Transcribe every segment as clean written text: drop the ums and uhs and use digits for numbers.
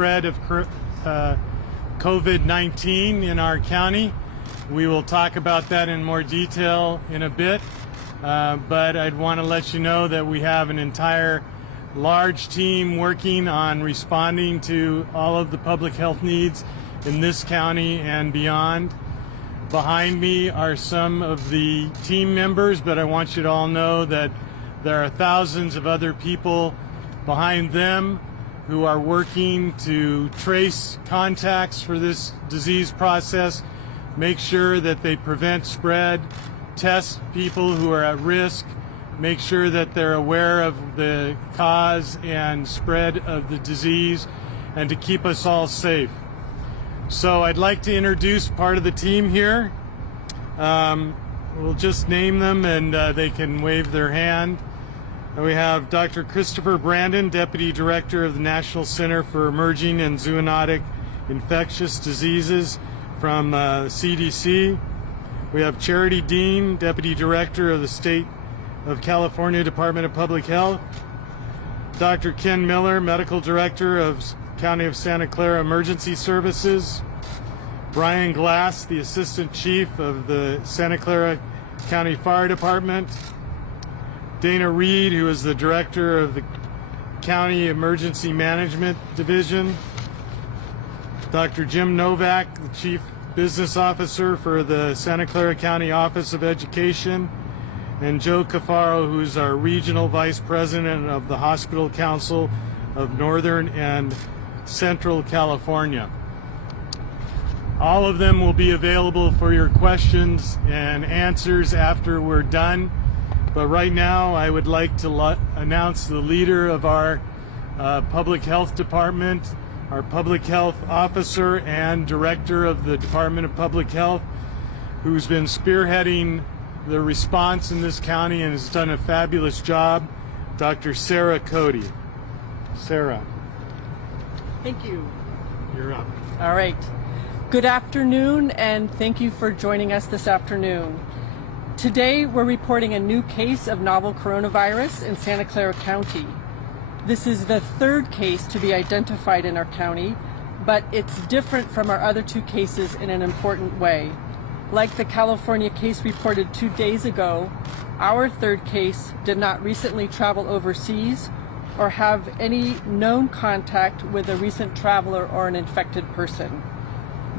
spread of COVID-19 in our county. We will talk about that in more detail in a bit, but I'd want to let you know that we have an entire large team working on responding to all of the public health needs in this county and beyond. Behind me are some of the team members, but I want you to all know that there are thousands of other people behind them who are working to trace contacts for this disease process, make sure that they prevent spread, test people who are at risk, make sure that they're aware of the cause and spread of the disease, and to keep us all safe. So I'd like to introduce part of the team here. We'll just name them and they can wave their hand. We have Dr. Christopher Brandon, Deputy Director of the National Center for Emerging and Zoonotic Infectious Diseases from CDC. We have Charity Dean, Deputy Director of the State of California Department of Public Health. Dr. Ken Miller, Medical Director of County of Santa Clara Emergency Services. Brian Glass, the Assistant Chief of the Santa Clara County Fire Department. Dana Reed, who is the Director of the County Emergency Management Division. Dr. Jim Novak, the Chief Business Officer for the Santa Clara County Office of Education. And Joe Cafaro, who's our Regional Vice President of the Hospital Council of Northern and Central California. All of them will be available for your questions and answers after we're done. But right now, I would like to announce the leader of our Public Health Department, our Public Health Officer and Director of the Department of Public Health, who's been spearheading the response in this county and has done a fabulous job, Dr. Sarah Cody. Sarah. Thank you. You're up. All right. Good afternoon, and thank you for joining us this afternoon. Today, we're reporting a new case of novel coronavirus in Santa Clara County. This is the third case to be identified in our county, but it's different from our other two cases in an important way. Like the California case reported 2 days ago, our third case did not recently travel overseas or have any known contact with a recent traveler or an infected person.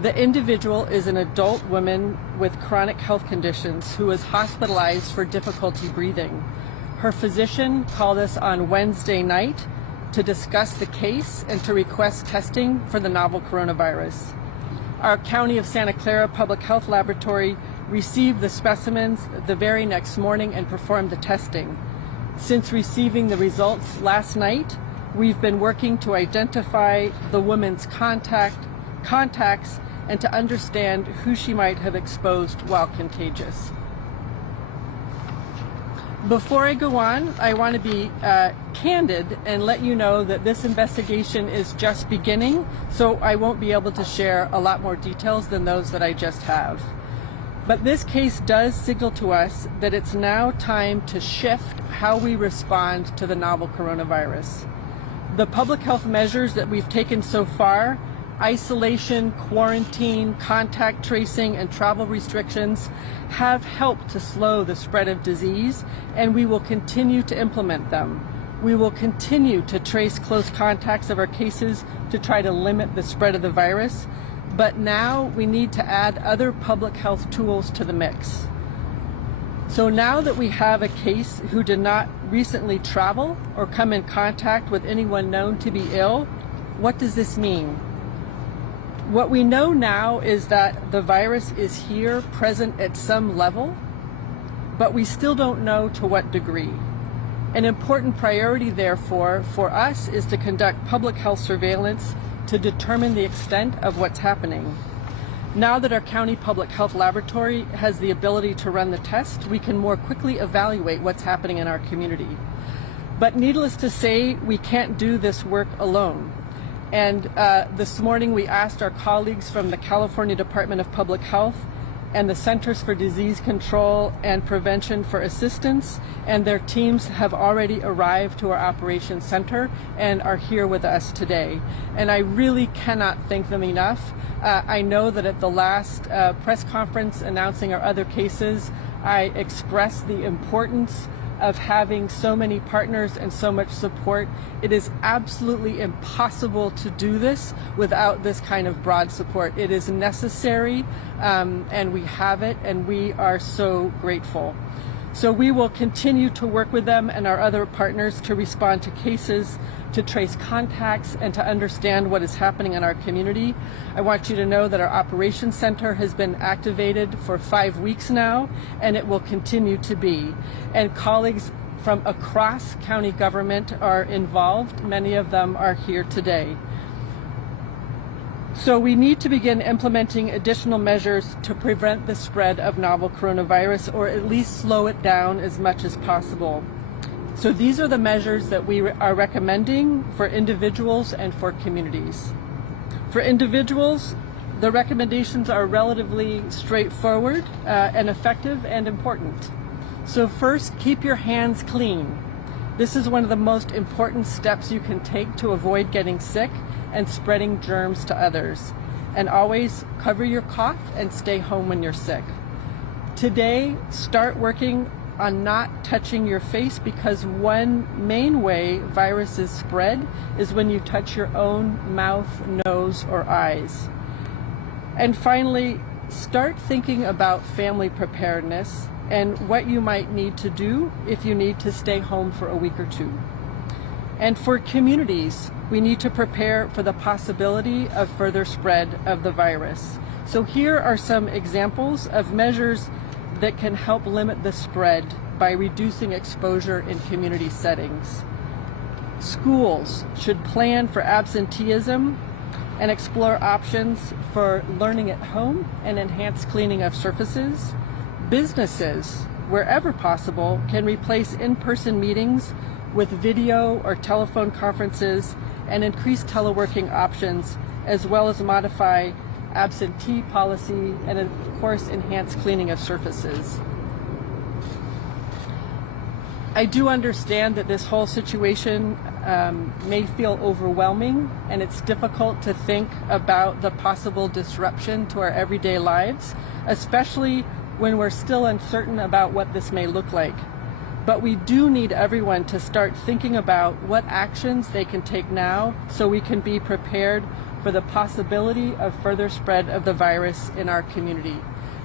The individual is an adult woman with chronic health conditions who was hospitalized for difficulty breathing. Her physician called us on Wednesday night to discuss the case and to request testing for the novel coronavirus. Our County of Santa Clara Public Health Laboratory received the specimens the very next morning and performed the testing. Since receiving the results last night, we've been working to identify the woman's contacts and to understand who she might have exposed while contagious. Before I go on, I want to be candid and let you know that this investigation is just beginning, so I won't be able to share a lot more details than those that I just have. But this case does signal to us that it's now time to shift how we respond to the novel coronavirus. The public health measures that we've taken so far, isolation, quarantine, contact tracing, and travel restrictions, have helped to slow the spread of disease, and we will continue to implement them. We will continue to trace close contacts of our cases to try to limit the spread of the virus, but now we need to add other public health tools to the mix. So now that we have a case who did not recently travel or come in contact with anyone known to be ill, what does this mean? What we know now is that the virus is here, present at some level, but we still don't know to what degree. An important priority, therefore, for us is to conduct public health surveillance to determine the extent of what's happening. Now that our county public health laboratory has the ability to run the test, we can more quickly evaluate what's happening in our community. But needless to say, we can't do this work alone. And this morning we asked our colleagues from the California Department of Public Health and the Centers for Disease Control and Prevention for assistance, and their teams have already arrived to our operations center and are here with us today. And I really cannot thank them enough. I know that at the last press conference announcing our other cases, I expressed the importance of having so many partners and so much support. It is absolutely impossible to do this without this kind of broad support. It is necessary, and we have it, and we are so grateful. So we will continue to work with them and our other partners to respond to cases, to trace contacts, and to understand what is happening in our community. I want you to know that our operations center has been activated for 5 weeks now, and it will continue to be. And colleagues from across county government are involved. Many of them are here today. So we need to begin implementing additional measures to prevent the spread of novel coronavirus, or at least slow it down as much as possible. So these are the measures that we are recommending for individuals and for communities. For individuals, the recommendations are relatively straightforward and effective and important. So first, keep your hands clean. This is one of the most important steps you can take to avoid getting sick and spreading germs to others. And always cover your cough and stay home when you're sick. Today, start working on not touching your face, because one main way viruses spread is when you touch your own mouth, nose, or eyes. And finally, start thinking about family preparedness and what you might need to do if you need to stay home for a week or two. And for communities, we need to prepare for the possibility of further spread of the virus. So here are some examples of measures that can help limit the spread by reducing exposure in community settings. Schools should plan for absenteeism and explore options for learning at home and enhanced cleaning of surfaces. Businesses, wherever possible, can replace in-person meetings with video or telephone conferences and increase teleworking options, as well as modify absentee policy and, of course, enhance cleaning of surfaces. I do understand that this whole situation may feel overwhelming, and it's difficult to think about the possible disruption to our everyday lives, especially when we're still uncertain about what this may look like. But we do need everyone to start thinking about what actions they can take now so we can be prepared for the possibility of further spread of the virus in our community.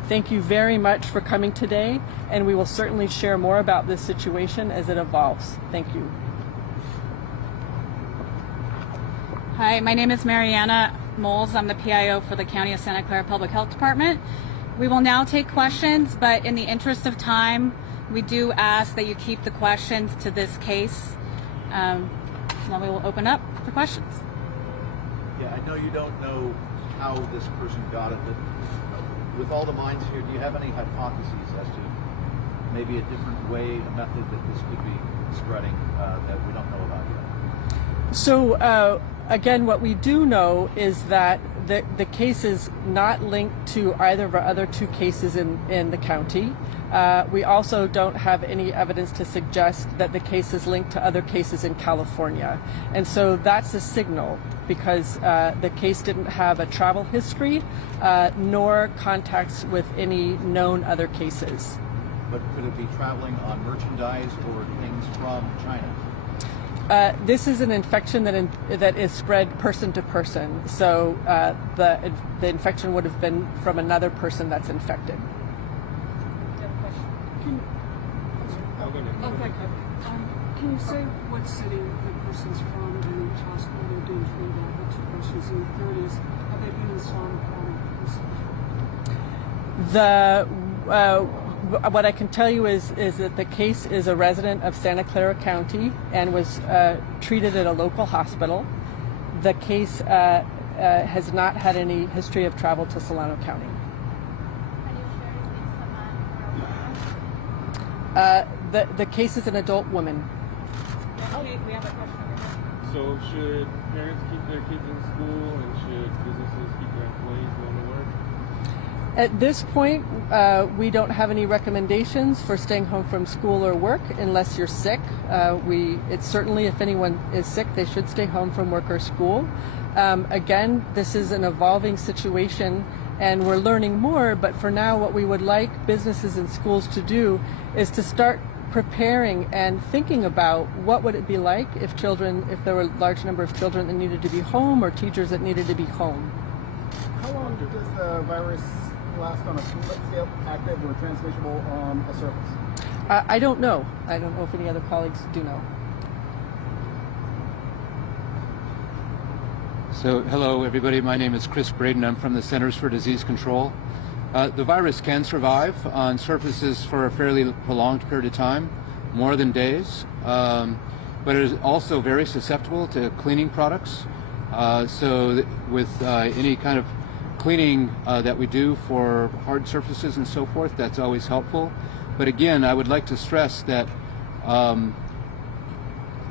Thank you very much for coming today, and we will certainly share more about this situation as it evolves. Thank you. Hi, my name is Mariana Moles. I'm the PIO for the County of Santa Clara Public Health Department. We will now take questions, but in the interest of time, we do ask that you keep the questions to this case. Now we will open up for questions. Yeah, I know you don't know how this person got it, but with all the minds here, do you have any hypotheses as to maybe a different way, a method that this could be spreading that we don't know about yet? So again, what we do know is that the case is not linked to either of our other two cases in the county. We also don't have any evidence to suggest that the case is linked to other cases in California. And so that's a signal, because the case didn't have a travel history nor contacts with any known other cases. But could it be traveling on merchandise or things from China? This is an infection that is spread person to person. So the infection would have been from another person that's infected. Can you say what city the person's from and which hospital they're doing treatment at? The two questions. And the third is, have they been in Santa Clara? What I can tell you is that the case is a resident of Santa Clara County and was treated at a local hospital. The case has not had any history of travel to Solano County. The case is an adult woman. We have a question over here. So should parents keep their kids in school, and should businesses keep their employees going to work? At this point, we don't have any recommendations for staying home from school or work unless you're sick. It's certainly, if anyone is sick, they should stay home from work or school. Again, this is an evolving situation and we're learning more, but for now what we would like businesses and schools to do is to start preparing and thinking about what would it be like if there were a large number of children that needed to be home or teachers that needed to be home. How long does the virus last on a scale, active or transmissible on a surface? I don't know. I don't know if any other colleagues do know. So, hello everybody, my name is Chris Braden. I'm from the Centers for Disease Control. The virus can survive on surfaces for a fairly prolonged period of time, more than days, but it is also very susceptible to cleaning products. With any kind of cleaning that we do for hard surfaces and so forth, that's always helpful. But again, I would like to stress that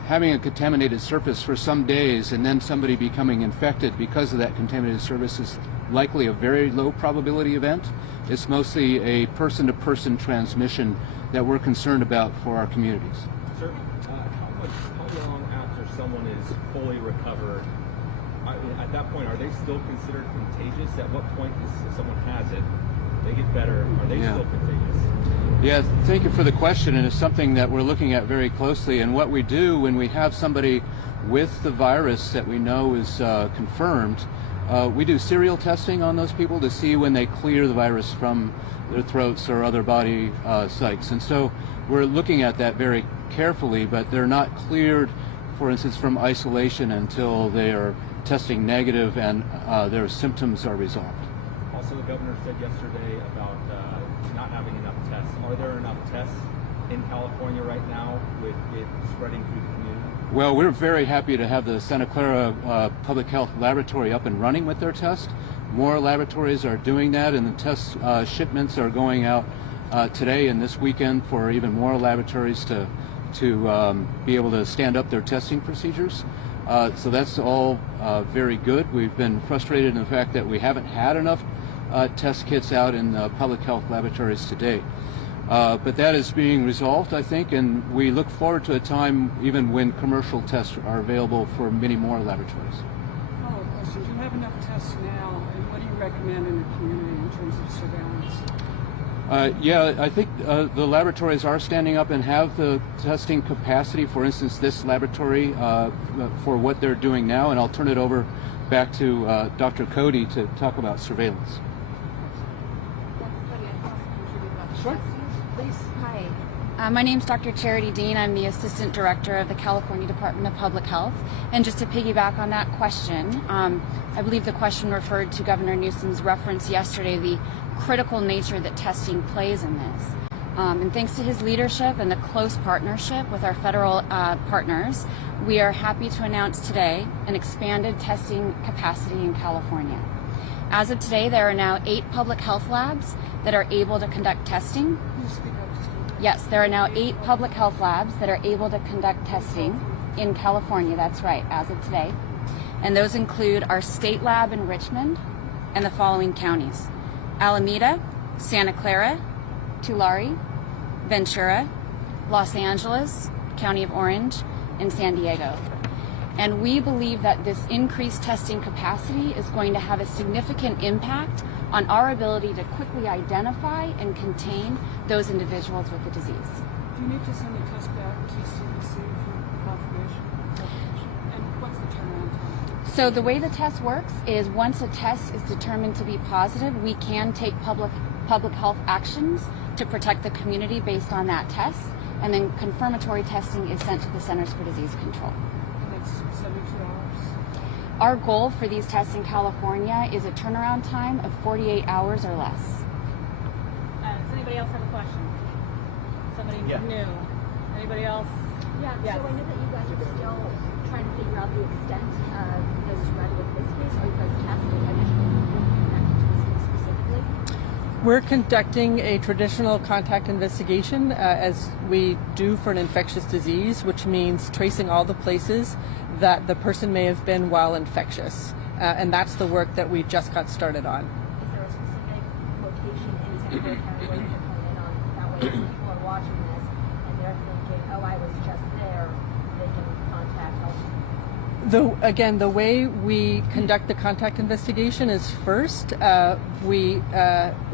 having a contaminated surface for some days and then somebody becoming infected because of that contaminated surface is likely a very low probability event. It's mostly a person-to-person transmission that we're concerned about for our communities. Sir, how long after someone is fully recovered, at that point, are they still considered contagious? At what point, if someone has it, they get better, are they still contagious? Yeah, thank you for the question, and it's something that we're looking at very closely. And what we do when we have somebody with the virus that we know is confirmed, we do serial testing on those people to see when they clear the virus from their throats or other body sites. And so we're looking at that very carefully, but they're not cleared, for instance, from isolation until they are testing negative and their symptoms are resolved. Also, the governor said yesterday about not having enough tests. Are there enough tests in California right now with it spreading through the community? Well, we're very happy to have the Santa Clara Public Health Laboratory up and running with their test. More laboratories are doing that, and the test shipments are going out today and this weekend for even more laboratories to be able to stand up their testing procedures. So that's all very good. We've been frustrated in the fact that we haven't had enough test kits out in the public health laboratories to date. But that is being resolved, I think, and we look forward to a time even when commercial tests are available for many more laboratories. Follow-up question. Do you have enough tests now, and what do you recommend in the community in terms of surveillance? Yeah, I think the laboratories are standing up and have the testing capacity. For instance, this laboratory for what they're doing now, and I'll turn it over back to Dr. Cody to talk about surveillance. Sure. Please. Hi. My name is Dr. Charity Dean. I'm the Assistant Director of the California Department of Public Health. And just to piggyback on that question, I believe the question referred to Governor Newsom's reference yesterday, the critical nature that testing plays in this. And thanks to his leadership and the close partnership with our federal partners, we are happy to announce today an expanded testing capacity in California. As of today, there are now 8 public health labs that are able to conduct testing. Yes, there are now 8 public health labs that are able to conduct testing in California. That's right, as of today. And those include our state lab in Richmond and the following counties: Alameda, Santa Clara, Tulare, Ventura, Los Angeles, County of Orange, and San Diego. And we believe that this increased testing capacity is going to have a significant impact on our ability to quickly identify and contain those individuals with the disease. Do you need to send the test back to CDC for confirmation? And what's the turnaround time? So the way the test works is once a test is determined to be positive, we can take public health actions to protect the community based on that test, and then confirmatory testing is sent to the Centers for Disease Control. And it's 72 hours? Our goal for these tests in California is a turnaround time of 48 hours or less. Does anybody else have a question? Somebody new? Anybody else? Yeah, Yes. so I know that you guys are still trying to figure out the extent of the spread with this case. Are you guys testing additional people connected to this case specifically? We're conducting a traditional contact investigation as we do for an infectious disease, which means tracing all the places that the person may have been while infectious. And that's the work that we just got started on. Is there a specific location investigation in Santa Clara County where you can hone in on. That way, if people are watching this and they're thinking, "Oh, I was just there," they can contact help. Again, the way we conduct the contact investigation is first, we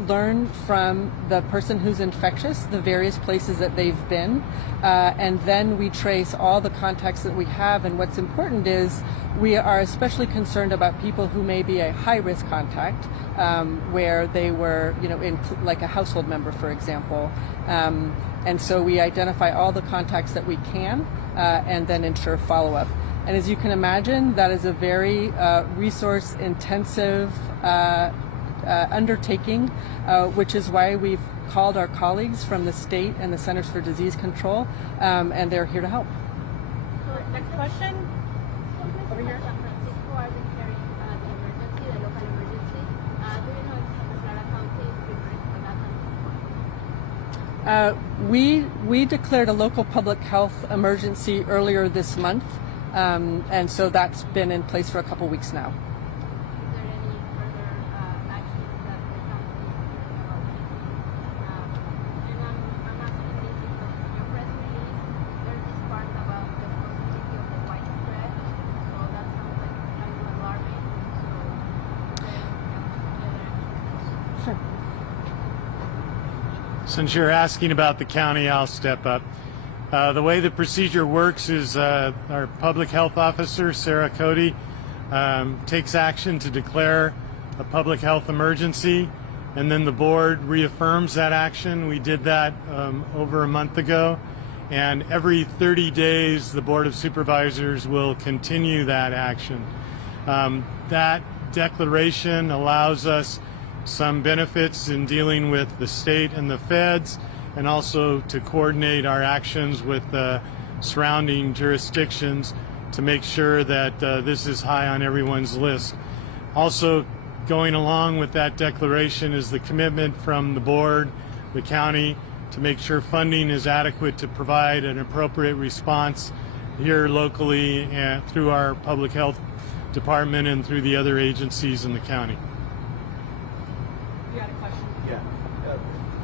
learn from the person who's infectious, the various places that they've been, and then we trace all the contacts that we have. And what's important is we are especially concerned about people who may be a high-risk contact, where they were, in like a household member, for example. And so we identify all the contacts that we can, and then ensure follow-up. And as you can imagine, that is a very resource-intensive undertaking, which is why we've called our colleagues from the state and the Centers for Disease Control, and they're here to help. Next question. Over here. San Francisco are declaring the emergency, the local emergency. Do you know if Santa Clara County is preparing for that? We declared a local public health emergency earlier this month, and so that's been in place for a couple weeks now. Is there any further actions that the county is thinking about taking? And I'm asking this because in your press release, there's this part about the possibility of the widespread. So that sounds like kind of alarming. So is there any other actions? Sure. Since you're asking about the county, I'll step up. The way the procedure works is our public health officer, Sarah Cody, takes action to declare a public health emergency, and then the board reaffirms that action. We did that over a month ago, and every 30 days the Board of Supervisors will continue that action. That declaration allows us some benefits in dealing with the state and the feds, and also to coordinate our actions with surrounding jurisdictions to make sure that this is high on everyone's list. Also, going along with that declaration is the commitment from the board, the county, to make sure funding is adequate to provide an appropriate response here locally and through our public health department and through the other agencies in the county. You had a question? Yeah.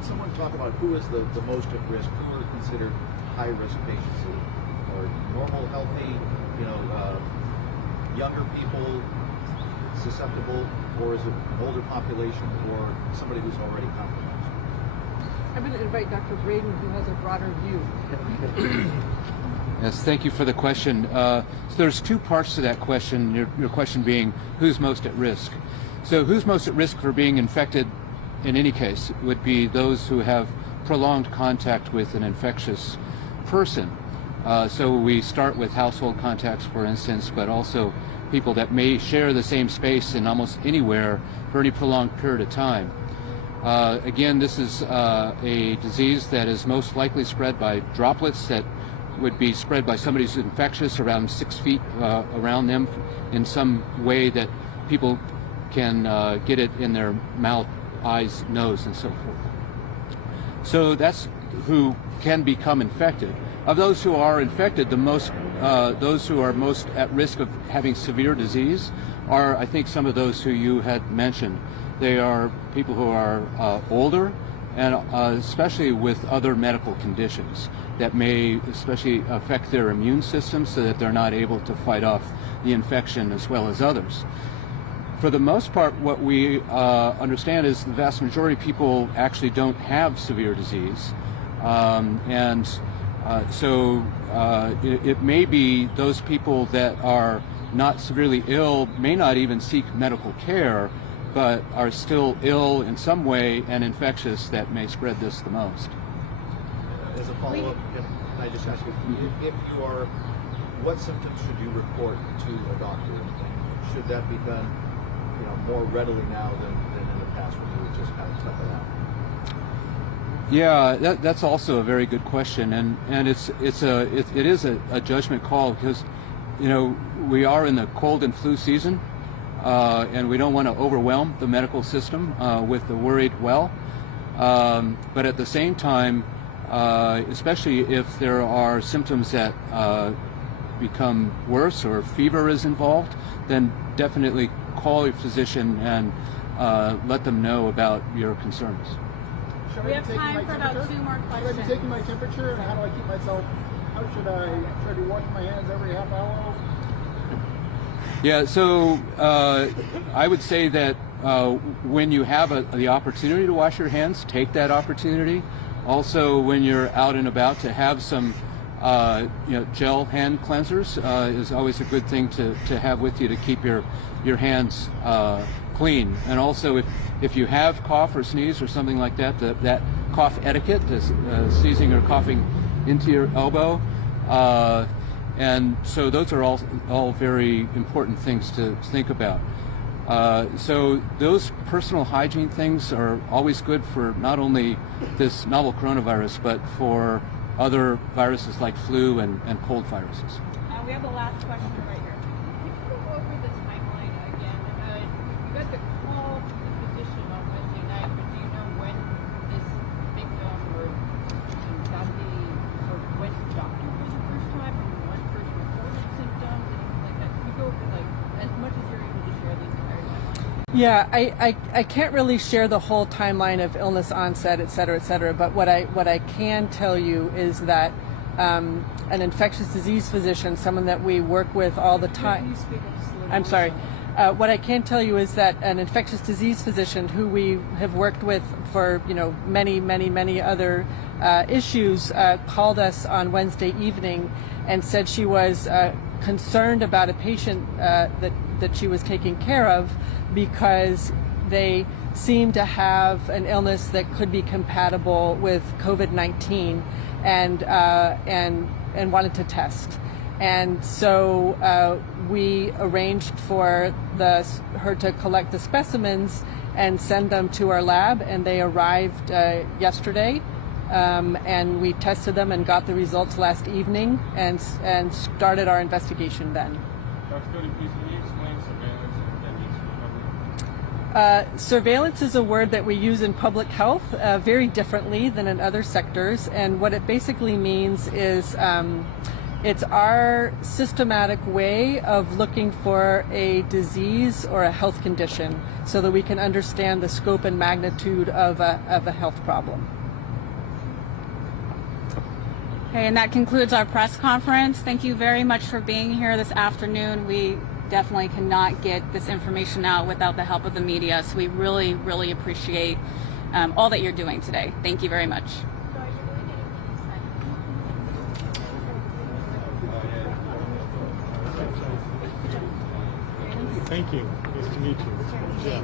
Someone talk about who is the most at risk, who are considered high-risk patients, or normal, healthy, younger people susceptible, or is it an older population, or somebody who's already compromised? I'm going to invite Dr. Braden, who has a broader view. Yes, thank you for the question. So there's two parts to that question, your question being who's most at risk. So who's most at risk for being infected in any case would be those who have prolonged contact with an infectious person. So we start with household contacts, for instance, but also people that may share the same space in almost anywhere for any prolonged period of time. Again, this is a disease that is most likely spread by droplets that would be spread by somebody who's infectious around 6 feet around them in some way that people can get it in their mouth, eyes, nose, and so forth. So that's who can become infected. Of those who are infected, those who are most at risk of having severe disease are, I think, some of those who you had mentioned. They are people who are older, and especially with other medical conditions that may especially affect their immune system so that they're not able to fight off the infection as well as others. For the most part, what we understand is the vast majority of people actually don't have severe disease. So it may be those people that are not severely ill may not even seek medical care, but are still ill in some way and infectious that may spread this the most. As a follow-up, can I just ask you, if you are, what symptoms should you report to a doctor? Should that be done, more readily now than in the past when you would just kind of tough it out? Yeah, that's also a very good question, and it is a judgment call because we are in the cold and flu season, and we don't want to overwhelm the medical system with the worried well, but at the same time, especially if there are symptoms that become worse or fever is involved, then definitely call your physician and let them know about your concerns. Should We I have be taking time my for about temperature? 2 more Should I be questions. taking my temperature, and how do I keep myself? How should I be washing my hands every half hour? Yeah, so I would say that when you have the opportunity to wash your hands, take that opportunity. Also, when you're out and about, to have some gel hand cleansers is always a good thing to have with you to keep your hands clean. And also, if you have cough or sneeze or something like that, that cough etiquette, sneezing or coughing into your elbow. And so those are all very important things to think about. So those personal hygiene things are always good for not only this novel coronavirus, but for other viruses like flu and cold viruses. We have the last question right here. Can you go over the timeline again? You got the call from the physician on Wednesday night, but do you know when this victim got when the doctor was the first time, or when first reported symptoms, anything like that? Can you go over as much as you're able to share the entire timeline? Yeah, I can't really share the whole timeline of illness onset, et cetera, but what I can tell you is that an infectious disease physician, someone that we work with all the time. I'm sorry. What I can tell you is that an infectious disease physician who we have worked with for many other issues called us on Wednesday evening and said she was concerned about a patient that she was taking care of because they seem to have an illness that could be compatible with COVID-19 and wanted to test. And so we arranged for her to collect the specimens and send them to our lab, and they arrived yesterday. And we tested them and got the results last evening and started our investigation then. Dr. Cody, please, can you explain surveillance and techniques for recovery? Surveillance is a word that we use in public health very differently than in other sectors, and what it basically means is it's our systematic way of looking for a disease or a health condition so that we can understand the scope and magnitude of a health problem. Okay, and that concludes our press conference. Thank you very much for being here this afternoon. We definitely cannot get this information out without the help of the media, so we really, really appreciate all that you're doing today. Thank you very much. So are you doing anything this time? Thank you. Nice to meet you. Yeah.